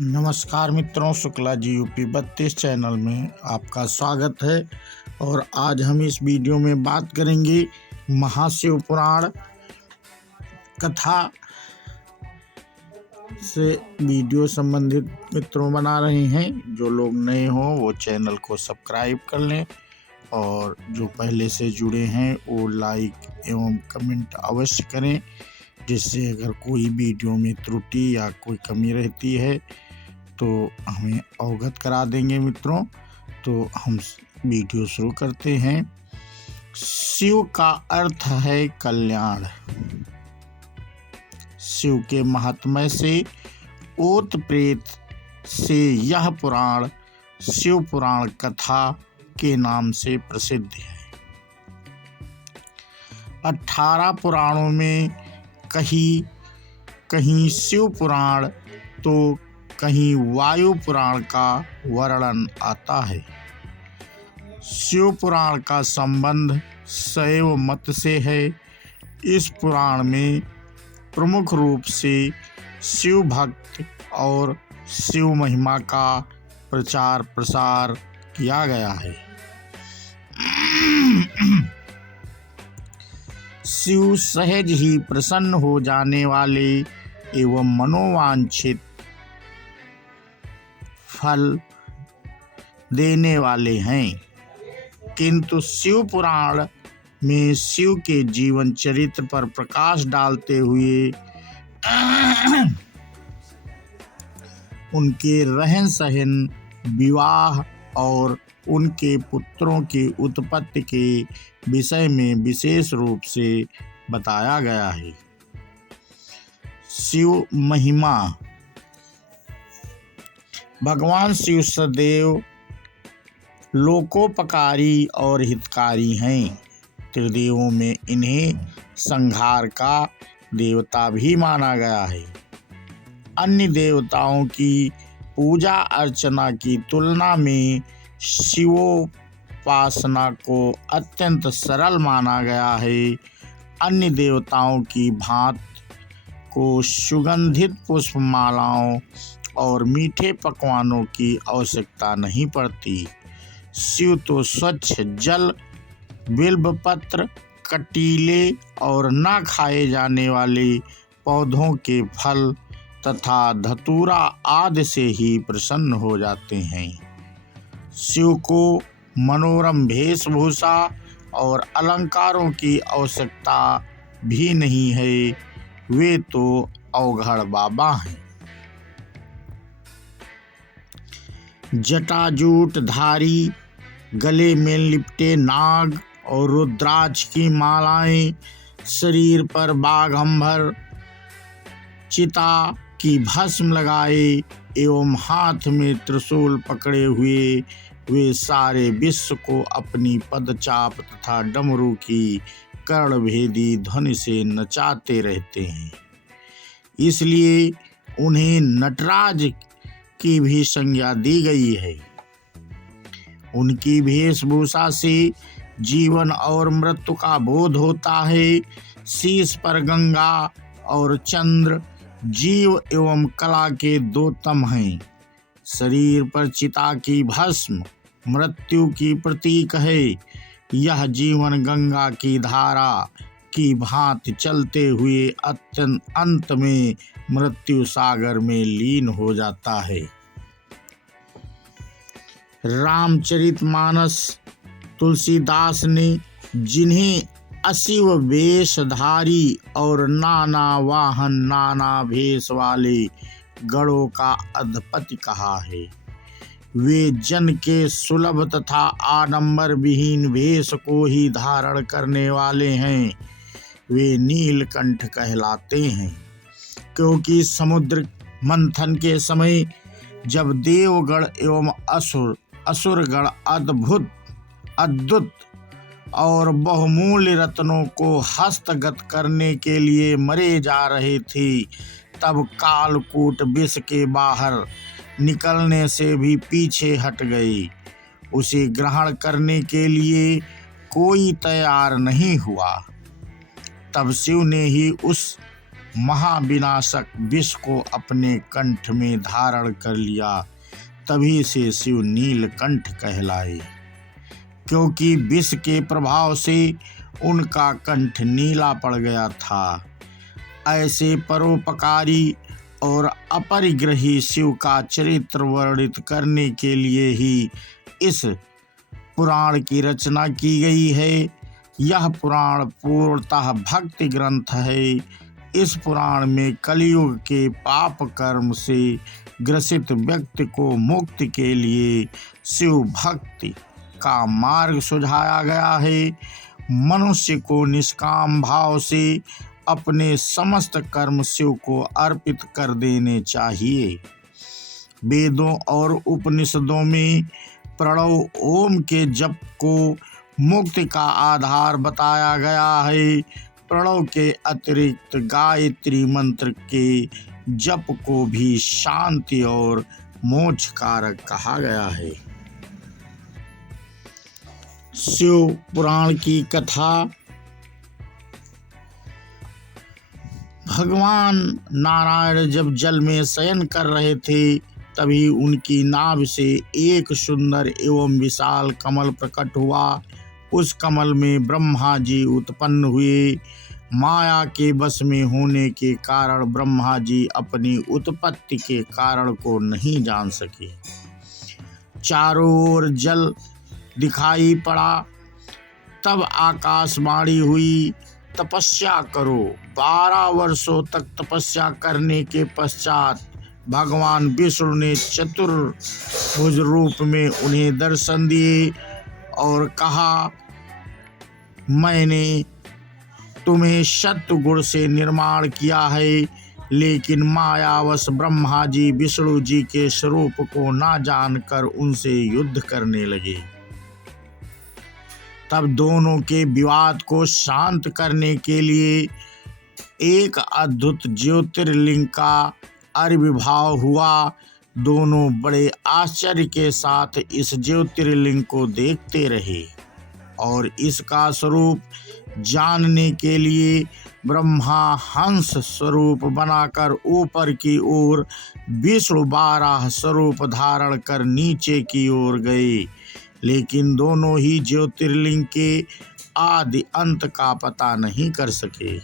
नमस्कार मित्रों, Shukla ji UP 32 channel में आपका स्वागत है। और आज हम इस वीडियो में बात करेंगे महाशिव पुराण कथा से वीडियो संबंधित मित्रों बना रहे हैं। जो लोग नए हों वो चैनल को सब्सक्राइब कर लें और जो पहले से जुड़े हैं वो लाइक एवं कमेंट अवश्य करें, जिससे अगर कोई वीडियो में त्रुटि या कोई कमी रहती है तो हमें अवगत करा देंगे मित्रों। तो हम वीडियो शुरू करते हैं। शिव का अर्थ है कल्याण। शिव के महात्म्य से ओत प्रेत से यह पुराण शिव पुराण कथा के नाम से प्रसिद्ध है। 18 पुराणों में कहीं कहीं शिव पुराण तो कहीं वायु पुराण का वर्णन आता है। शिव पुराण का संबंध शैव मत से है। इस पुराण में प्रमुख रूप से शिव भक्त और शिव महिमा का प्रचार प्रसार किया गया है। शिव सहज ही प्रसन्न हो जाने वाले एवं मनोवांछित फल देने वाले हैं, किंतु शिव पुराण में शिव के जीवन चरित्र पर प्रकाश डालते हुए उनके रहन सहन, विवाह और उनके पुत्रों की उत्पत्ति के विषय में विशेष रूप से बताया गया है। शिव महिमा। भगवान शिव सदैव लोकोपकारी और हितकारी हैं। त्रिदेवों में इन्हें संहार का देवता भी माना गया है। अन्य देवताओं की पूजा अर्चना की तुलना में शिवोपासना को अत्यंत सरल माना गया है। अन्य देवताओं की भांति को सुगंधित पुष्पमालाओं और मीठे पकवानों की आवश्यकता नहीं पड़ती। शिव तो स्वच्छ जल, बिल्वपत्र, कटीले और न खाए जाने वाले पौधों के फल तथा धतूरा आदि से ही प्रसन्न हो जाते हैं। शिव को मनोरम वेशभूषा और अलंकारों की आवश्यकता भी नहीं है। वे तो अवघड़ बाबा हैं। जटाजूट धारी, गले में लिपटे नाग और रुद्राक्ष की मालाएं, शरीर पर बाघंबर, चिता की भस्म लगाए एवं हाथ में त्रिशूल पकड़े हुए वे सारे विश्व को अपनी पदचाप तथा डमरू की कर्णभेदी ध्वनि से नचाते रहते हैं। इसलिए उन्हें नटराज की भी संज्ञा दी गई है। उनकी वेशभूषा से जीवन और मृत्यु का बोध होता है। शीश पर गंगा और चंद्र जीव एवं कला के दो तम हैं। शरीर पर चिता की भस्म मृत्यु की प्रतीक है। यह जीवन गंगा की धारा की भांति चलते हुए अत्यंत अंत में मृत्यु सागर में लीन हो जाता है। रामचरितमानस तुलसीदास ने जिन्हें अशिव वेशधारी और नाना वाहन नाना भेष वाले गणों का अधिपति कहा है। वे जन के सुलभ तथा आडंबर विहीन भेष को ही धारण करने वाले हैं। वे नीलकंठ कहलाते हैं, क्योंकि समुद्र मंथन के समय जब देवगण एवं असुरगण अद्भुत और बहुमूल्य रत्नों को हस्तगत करने के लिए मरे जा रहे थे, तब कालकूट विष के बाहर निकलने से भी पीछे हट गए। उसे ग्रहण करने के लिए कोई तैयार नहीं हुआ। तब शिव ने ही उस महाविनाशक विष को अपने कंठ में धारण कर लिया। तभी से शिव नीलकंठ कहलाए, क्योंकि विष के प्रभाव से उनका कंठ नीला पड़ गया था। ऐसे परोपकारी और अपरिग्रही शिव का चरित्र वर्णित करने के लिए ही इस पुराण की रचना की गई है। यह पुराण पूर्णतः भक्ति ग्रंथ है। इस पुराण में कलयुग के पाप कर्म से ग्रसित व्यक्ति को मुक्ति के लिए शिव भक्ति का मार्ग सुझाया गया है। मनुष्य को निष्काम भाव से अपने समस्त कर्म शिव को अर्पित कर देने चाहिए। वेदों और उपनिषदों में प्रणव ओम के जप को मुक्ति का आधार बताया गया है। प्रणव के अतिरिक्त गायत्री मंत्र के जप को भी शांति और मोक्ष कारक कहा गया है। शिव पुराण की कथा। भगवान नारायण जब जल में शयन कर रहे थे, तभी उनकी नाभ से एक सुंदर एवं विशाल कमल प्रकट हुआ। उस कमल में ब्रह्मा जी उत्पन्न हुए। माया के वश में होने के कारण ब्रह्मा जी अपनी उत्पत्ति के कारण को नहीं जान सके। चारों ओर जल दिखाई पड़ा। तब आकाशवाणी हुई, तपस्या करो। 12 वर्षों तक तपस्या करने के पश्चात भगवान विष्णु ने चतुर्भुज रूप में उन्हें दर्शन दिए और कहा, मैंने तुम्हें सत्व गुण से निर्माण किया है। लेकिन मायावश ब्रह्मा जी विष्णु जी के स्वरूप को ना जानकर उनसे युद्ध करने लगे। तब दोनों के विवाद को शांत करने के लिए एक अद्भुत ज्योतिर्लिंग का आविर्भाव हुआ। दोनों बड़े आश्चर्य के साथ इस ज्योतिर्लिंग को देखते रहे और इसका स्वरूप जानने के लिए ब्रह्मा हंस स्वरूप बनाकर ऊपर की ओर, विष्णु बाराह स्वरूप धारण कर नीचे की ओर गए। लेकिन दोनों ही ज्योतिर्लिंग के आदि अंत का पता नहीं कर सके।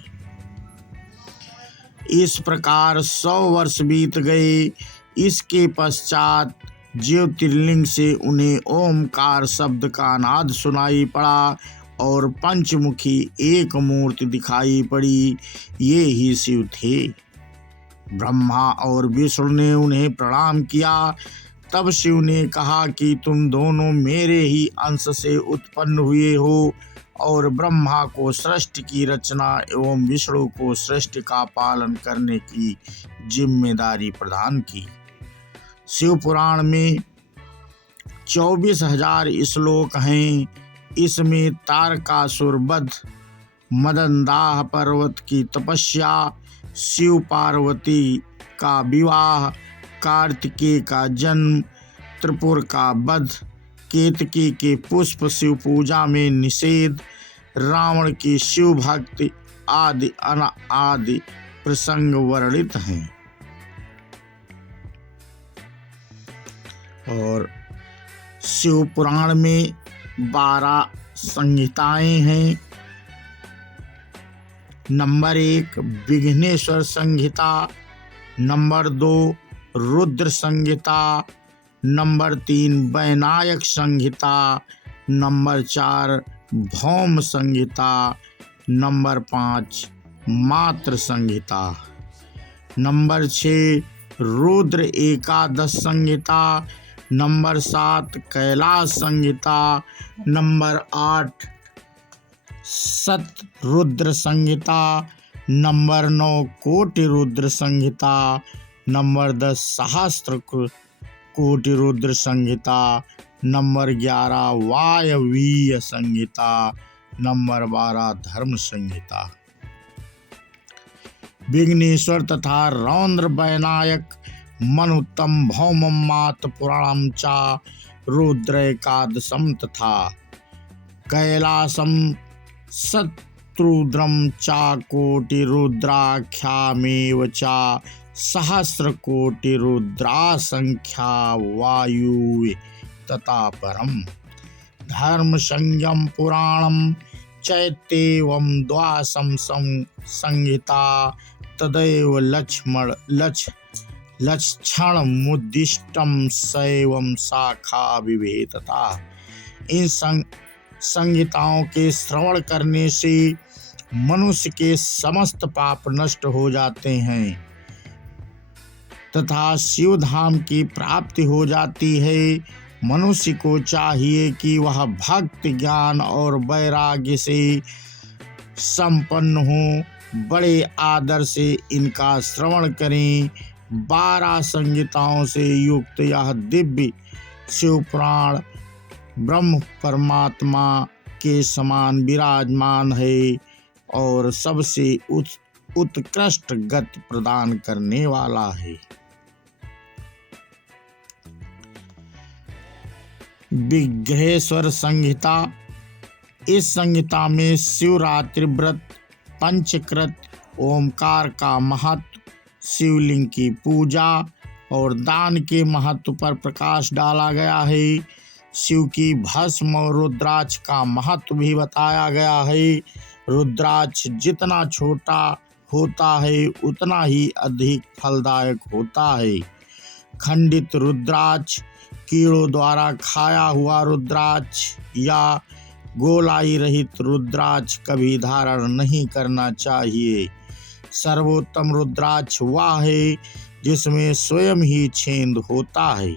इस प्रकार 100 वर्ष बीत गए। इसके पश्चात ज्योतिर्लिंग से उन्हें ओमकार शब्द का नाद सुनाई पड़ा और पंचमुखी एक मूर्ति दिखाई पड़ी। ये ही शिव थे। ब्रह्मा और विष्णु ने उन्हें प्रणाम किया। तब शिव ने कहा कि तुम दोनों मेरे ही अंश से उत्पन्न हुए हो और ब्रह्मा को सृष्टि की रचना एवं विष्णु को सृष्टि का पालन करने की जिम्मेदारी प्रदान की। शिव पुराण में 24,000 श्लोक हैं। इसमें तारकासुर वध, मदनदाह पर्वत की तपस्या, शिव पार्वती का विवाह, कार्तिकेय का जन्म, त्रिपुर का वध, केतकी के पुष्प शिव पूजा में निषेध, रावण की शिव भक्ति आदि आदि प्रसंग वर्णित हैं। और शिव पुराण में 12 संहिताएं हैं। नंबर 1 विघ्नेश्वर संहिता, नंबर 2 रुद्र संहिता, नंबर 3 वैनायक संहिता, नंबर 4 भौम संहिता, नंबर 5 मात्र संहिता, नंबर 6 रुद्र एकादश संहिता, नंबर 7 कैलाश संहिता, नंबर 8 सत रुद्र संहिता, नंबर 9 कोटि रुद्र संहिता, नंबर 10 सहस्त्र कोटि रुद्र संहिता, नंबर 11 वायवीय संहिता, नंबर 12 धर्म संहिता। विघ्नेश्वर तथा रौद्र वैनायक मनुत्तम भौमम मात पुराणम चा रुद्र एकादशम तथा कैलासम सत शत्रुद्रं चाकोटिरुद्राख्यामेव च सहस्रकोटिरुद्रासंख्या वायुवे तथा परम्। धर्म संज्ञम पुराणम चैत्येवं द्वासं संहिता तदैव लक्षणमुद्दिष्टं सैवं शाखा विभेदता। इन संहिताओं के श्रवण करने से मनुष्य के समस्त पाप नष्ट हो जाते हैं तथा शिव धाम की प्राप्ति हो जाती है। मनुष्य को चाहिए कि वह भक्ति, ज्ञान और वैराग्य से संपन्न हो, बड़े आदर से इनका श्रवण करें। 12 संहिताओं से युक्त यह दिव्य शिव पुराण ब्रह्म परमात्मा के समान विराजमान है और सबसे उत्कृष्ट गति प्रदान करने वाला है। विघ्नेश्वर संहिता। इस संहिता में शिवरात्रि व्रत, पंचकृत, ओमकार का महत्व, शिवलिंग की पूजा और दान के महत्व पर प्रकाश डाला गया है। शिव की भस्म और रुद्राक्ष का महत्व भी बताया गया है। रुद्राक्ष जितना छोटा होता है उतना ही अधिक फलदायक होता है। खंडित रुद्राक्ष, कीड़ों द्वारा खाया हुआ रुद्राक्ष या गोलाई रहित रुद्राक्ष कभी धारण नहीं करना चाहिए। सर्वोत्तम रुद्राक्ष वह है जिसमें स्वयं ही छेद होता है।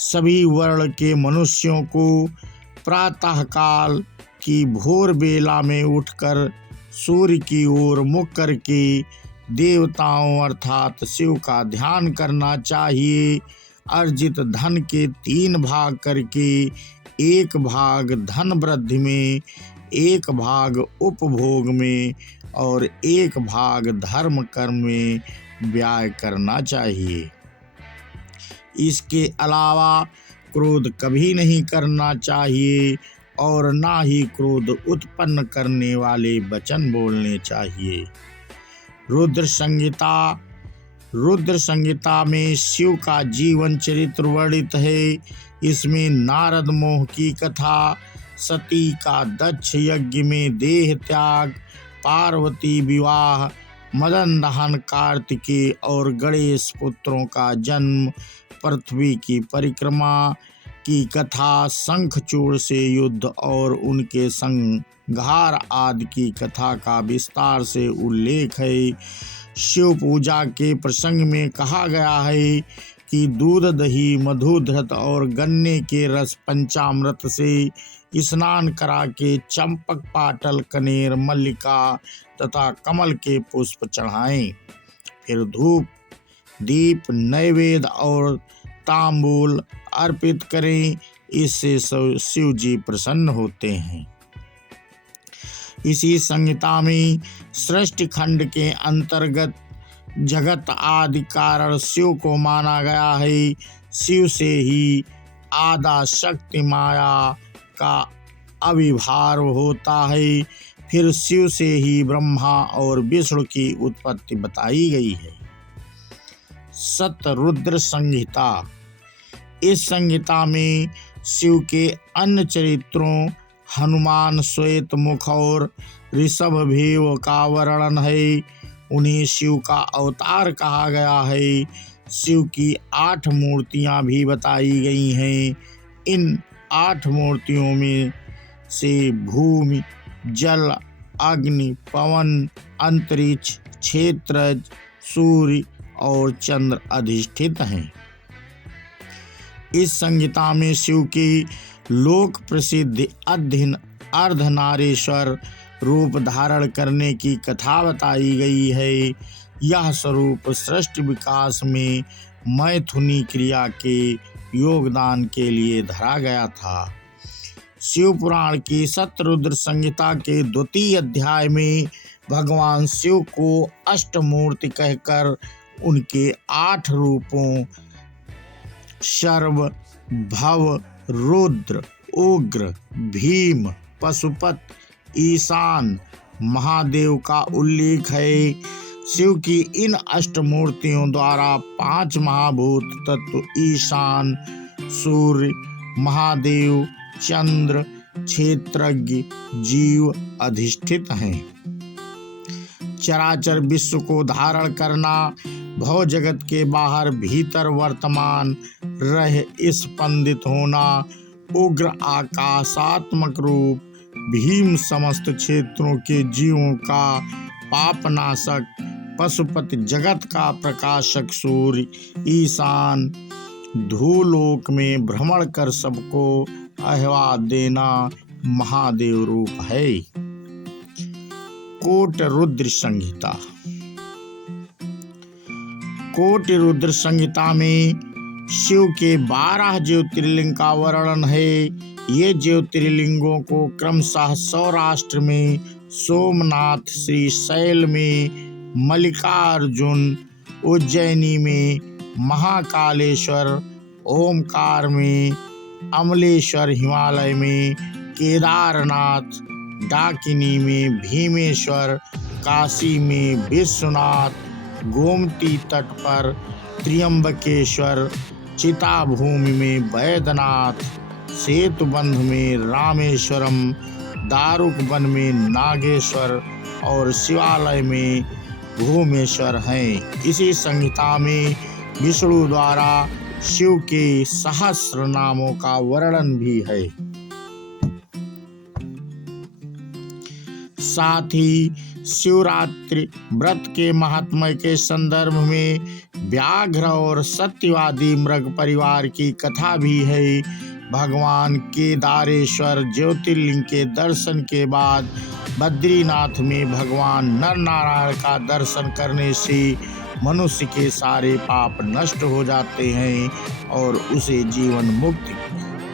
सभी वर्ण के मनुष्यों को प्रातःकाल की भोर बेला में उठकर सूर्य की ओर मुख करके देवताओं अर्थात शिव का ध्यान करना चाहिए। अर्जित धन के 3 भाग करके 1 भाग धन वृद्धि में, 1 भाग उपभोग में और 1 भाग धर्म कर्म में व्यय करना चाहिए। इसके अलावा क्रोध कभी नहीं करना चाहिए और ना ही क्रोध उत्पन्न करने वाले वचन बोलने चाहिए। रुद्र संहिता। रुद्र संहिता में शिव का जीवन चरित्र वर्णित है। इसमें नारद मोह की कथा, सती का दक्ष यज्ञ में देह त्याग, पार्वती विवाह, मदन दहन, कार्तिकेय और गणेश पुत्रों का जन्म, पृथ्वी की परिक्रमा की कथा, शंखचूड़ से युद्ध और उनके संहार आदि की कथा का विस्तार से उल्लेख है। शिव पूजा के प्रसंग में कहा गया है कि दूध, दही, मधु, धृत और गन्ने के रस पंचामृत से स्नान करा के चंपक, पाटल, कनेर, मल्लिका तथा कमल के पुष्प चढ़ाएं। फिर धूप, दीप, नैवेद्य और तांबूल अर्पित करें। इससे शिव जी प्रसन्न होते हैं। इसी संहिता में सृष्टि खंड के अंतर्गत जगत आदि कारण शिव को माना गया है। शिव से ही आदा शक्ति माया का आविर्भाव होता है। फिर शिव से ही ब्रह्मा और विष्णु की उत्पत्ति बताई गई है। शतरुद्र संहिता। इस संहिता में शिव के अन्य चरित्रों हनुमान, श्वेत मुख और ऋषभदेव का वर्णन है। उन्हें शिव का अवतार कहा गया है। शिव की 8 मूर्तियां भी बताई गई हैं। इन 8 मूर्तियों में से भूमि, जल, अग्नि, पवन, अंतरिक्ष, क्षेत्रज, सूर्य और चंद्र अधिष्ठित हैं। इस संहिता में शिव की लोक प्रसिद्ध अर्धनारीश्वर रूप धारण करने की कथा बताई गई है। यह स्वरूप सृष्टि विकास में मैथुनी क्रिया के योगदान के लिए धरा गया था। शिव पुराण की शतरुद्र संहिता के 2 अध्याय में भगवान शिव को अष्टमूर्ति कहकर उनके 8 रूपों सर्व, भव, रुद्र, उग्र, भीम, पशुपत, ईशान महादेव का उल्लेख है। शिव की इन अष्टमूर्तियों द्वारा 5 महाभूत तत्व ईशान, सूर्य, महादेव, चंद्र, क्षेत्रज्ञ, जीव अधिष्ठित हैं। चराचर विश्व को धारण करना, भव जगत के बाहर भीतर वर्तमान रह स्पंदित होना, उग्र आकाशात्मक रूप, भीम समस्त क्षेत्रों के जीवों का पापनाशक, पशुपति जगत का प्रकाशक सूर्य, ईशान धूलोक में भ्रमण कर सबको आह्वा देना महादेव रूप है। कोट रुद्र संहिता। कोट रुद्र संहिता में शिव के 12 ज्योतिर्लिंग का वर्णन है। ये ज्योतिर्लिंगों को क्रमशः सौराष्ट्र में सोमनाथ, श्रीशैल में मल्लिकार्जुन, उज्जैनी में महाकालेश्वर, ओमकार में अमलेश्वर, हिमालय में केदारनाथ, डाकिनी में भीमेश्वर, काशी में विश्वनाथ, गोमती तट पर त्र्यंबकेश्वर, चिताभूमि में बैद्यनाथ, सेतुबंध में रामेश्वरम, दारुक वन में नागेश्वर और शिवालय में भूमेश्वर हैं। इसी संहिता में विष्णु द्वारा शिव के सहस्र नामों का वर्णन भी है। साथ ही शिवरात्रि व्रत के महात्म्य के संदर्भ में व्याघ्र और सत्यवादी मृग परिवार की कथा भी है। भगवान केदारेश्वर ज्योतिर्लिंग के दर्शन के बाद बद्रीनाथ में भगवान नर नारायण का दर्शन करने से मनुष्य के सारे पाप नष्ट हो जाते हैं और उसे जीवन मुक्ति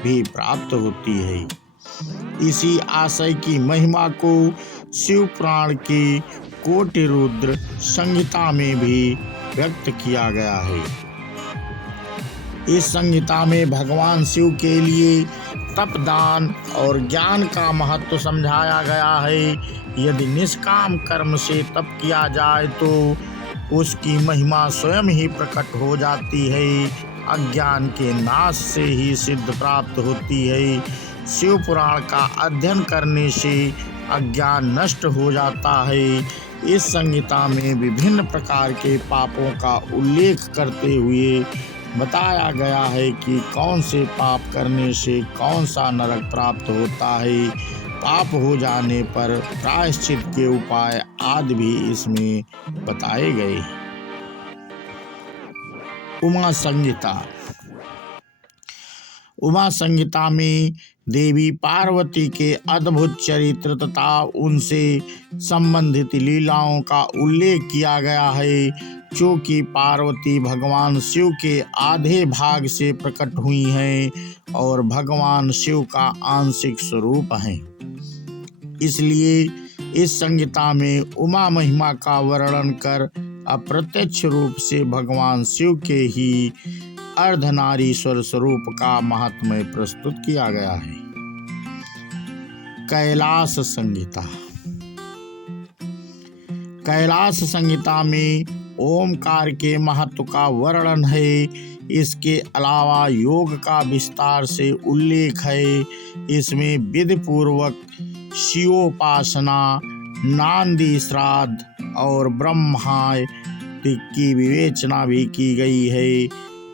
भी प्राप्त होती है। इसी आशय की महिमा को शिव पुराण की कोटि रुद्र संहिता में भी व्यक्त किया गया है। इस संहिता में भगवान शिव के लिए तप, दान और ज्ञान का महत्व समझाया गया है। यदि निष्काम कर्म से तप किया जाए तो उसकी महिमा स्वयं ही प्रकट हो जाती है। अज्ञान के नाश से ही सिद्ध प्राप्त होती है। शिव पुराण का अध्ययन करने से अज्ञान नष्ट हो जाता है। इस संहिता में विभिन्न प्रकार के पापों का उल्लेख करते हुए बताया गया है कि कौन से पाप करने से कौन सा नरक प्राप्त होता है। पाप हो जाने पर प्रायश्चित के उपाय आदि भी इसमें बताए गए। उमा संहिता। उमा संहिता में देवी पार्वती के अद्भुत चरित्र तथा उनसे संबंधित लीलाओं का उल्लेख किया गया है। चूँकि पार्वती भगवान शिव के आधे भाग से प्रकट हुई हैं और भगवान शिव का आंशिक स्वरूप हैं, इसलिए इस संहिता में उमा महिमा का वर्णन कर अप्रत्यक्ष रूप से भगवान शिव के ही अर्धनारीश्वर स्वरूप का महात्म्य प्रस्तुत किया गया है। कैलाश संहिता। कैलाश संहिता में ओमकार के महत्व का वर्णन है। इसके अलावा योग का विस्तार से उल्लेख है। इसमें विधि पूर्वक शिवोपासना, नांदी श्राद्ध और ब्रह्माय की विवेचना भी की गई है।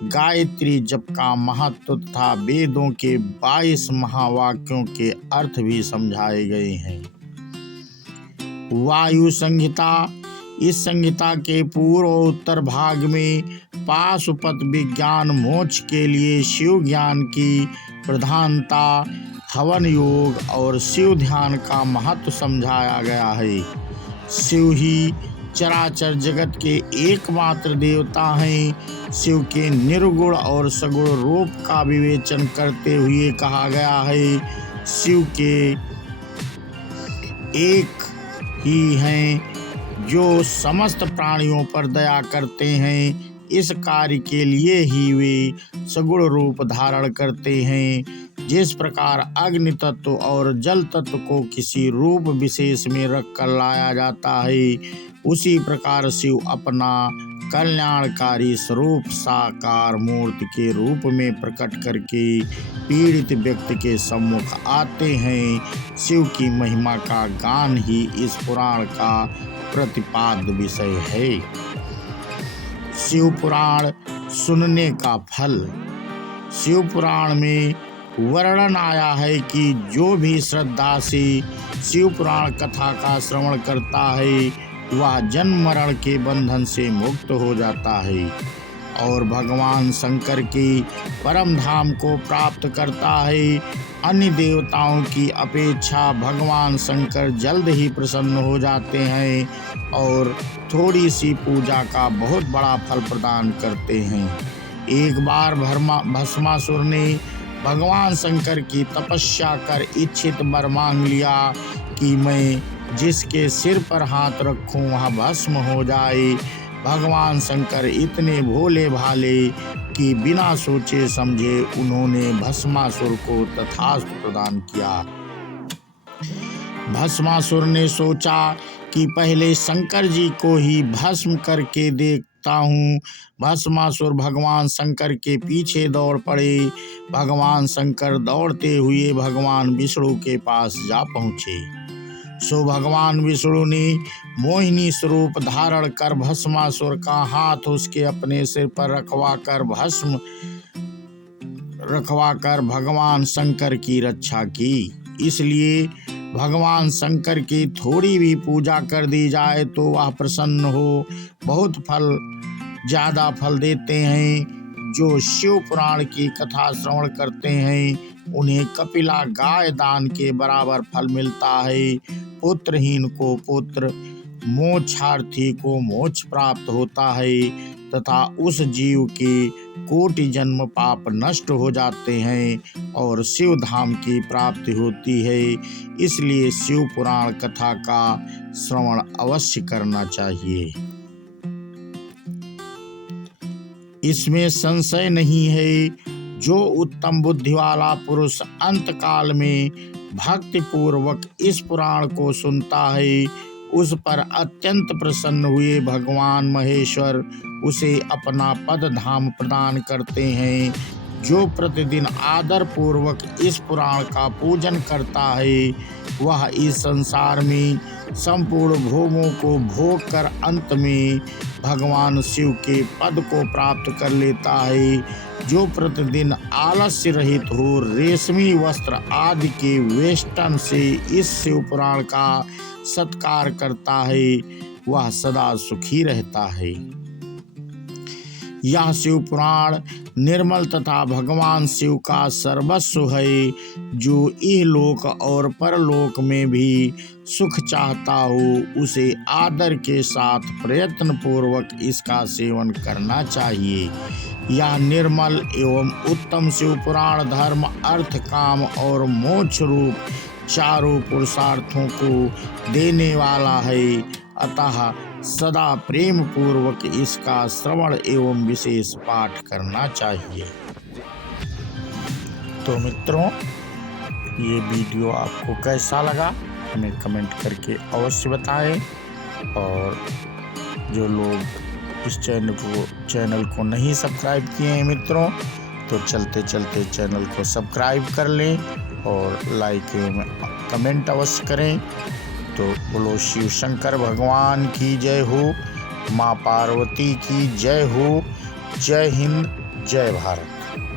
गायत्री जप का महत्व तथा वेदों के 22 महावाक्यों के अर्थ भी समझाए गए हैं। वायु संहिता। इस संहिता के पूर्व और उत्तर भाग में पाशुपत विज्ञान मोक्ष के लिए शिव ज्ञान की प्रधानता, हवन योग और शिव ध्यान का महत्व समझाया गया है। शिव ही चराचर जगत के एकमात्र देवता हैं। शिव के निर्गुण और सगुण रूप का विवेचन करते हुए कहा गया है, शिव के एक ही हैं जो समस्त प्राणियों पर दया करते हैं। इस कार्य के लिए ही वे सगुण रूप धारण करते हैं। जिस प्रकार अग्नि तत्व और जल तत्व को किसी रूप विशेष में रख कर लाया जाता है, उसी प्रकार शिव अपना कल्याणकारी स्वरूप साकार मूर्ति के रूप में प्रकट करके पीड़ित व्यक्ति के सम्मुख आते हैं। शिव की महिमा का गान ही इस पुराण का प्रतिपाद्य विषय है। शिव पुराण सुनने का फल। शिव पुराण में वर्णन आया है कि जो भी श्रद्धा से शिव पुराण कथा का श्रवण करता है वह जन्म मरण के बंधन से मुक्त हो जाता है और भगवान शंकर के परम धाम को प्राप्त करता है। अन्य देवताओं की अपेक्षा भगवान शंकर जल्द ही प्रसन्न हो जाते हैं और थोड़ी सी पूजा का बहुत बड़ा फल प्रदान करते हैं। एक बार भस्मासुर ने भगवान शंकर की तपस्या कर इच्छित वर मांग लिया कि मैं जिसके सिर पर हाथ रखूं वह भस्म हो जाए। भगवान शंकर इतने भोले भाले कि बिना सोचे समझे उन्होंने भस्मासुर को तथास्तु प्रदान किया। भस्मासुर ने सोचा कि पहले शंकर जी को ही भस्म करके देखता हूँ। भस्मासुर भगवान शंकर के पीछे दौड़ पड़े। भगवान शंकर दौड़ते हुए भगवान विष्णु के पास जा पहुँचे। सो भगवान विष्णु ने मोहिनी स्वरूप धारण कर भस्मासुर का हाथ उसके अपने सिर पर रखवा कर भगवान शंकर की रक्षा की। इसलिए भगवान शंकर की थोड़ी भी पूजा कर दी जाए तो वह प्रसन्न हो बहुत ज्यादा फल देते हैं। जो शिव पुराण की कथा श्रवण करते हैं उन्हें कपिला गाय दान के बराबर फल मिलता है। पुत्रहीन को पुत्र, मोक्षार्थी को मोक्ष प्राप्त होता है तथा उस जीव के कोटि जन्म पाप नष्ट हो जाते हैं और शिव धाम की प्राप्ति होती है। इसलिए शिव पुराण कथा का श्रवण अवश्य करना चाहिए। इसमें संशय नहीं है। जो उत्तम बुद्धि वाला पुरुष अंत काल में भक्ति पूर्वक इस पुराण को सुनता है उस पर अत्यंत प्रसन्न हुए भगवान महेश्वर उसे अपना पद धाम प्रदान करते हैं। जो प्रतिदिन आदर पूर्वक इस पुराण का पूजन करता है वह इस संसार में संपूर्ण भोगों को भोग कर अंत में भगवान शिव के पद को प्राप्त कर लेता है। जो प्रतिदिन आलस्य रहित हो रेशमी वस्त्र आदि के वेष्टन से इस शिव पुराण का सत्कार करता है वह सदा सुखी रहता है। यह शिव पुराण निर्मल तथा भगवान शिव का सर्वस्व है। जो इहलोक और परलोक में भी सुख चाहता हो उसे आदर के साथ प्रयत्न पूर्वक इसका सेवन करना चाहिए। यह निर्मल एवं उत्तम शिव पुराण धर्म, अर्थ, काम और मोक्ष रूप चारों पुरुषार्थों को देने वाला है। अतः सदा प्रेम पूर्वक इसका श्रवण एवं विशेष पाठ करना चाहिए। तो मित्रों, ये वीडियो आपको कैसा लगा हमें कमेंट करके अवश्य बताएं और जो लोग इस चैनल को नहीं सब्सक्राइब किए हैं मित्रों तो चलते चलते चैनल को सब्सक्राइब कर लें और लाइक एवं कमेंट अवश्य करें। तो बोलो शिव शंकर भगवान की जय हो, माँ पार्वती की जय हो। जय हिंद, जय भारत।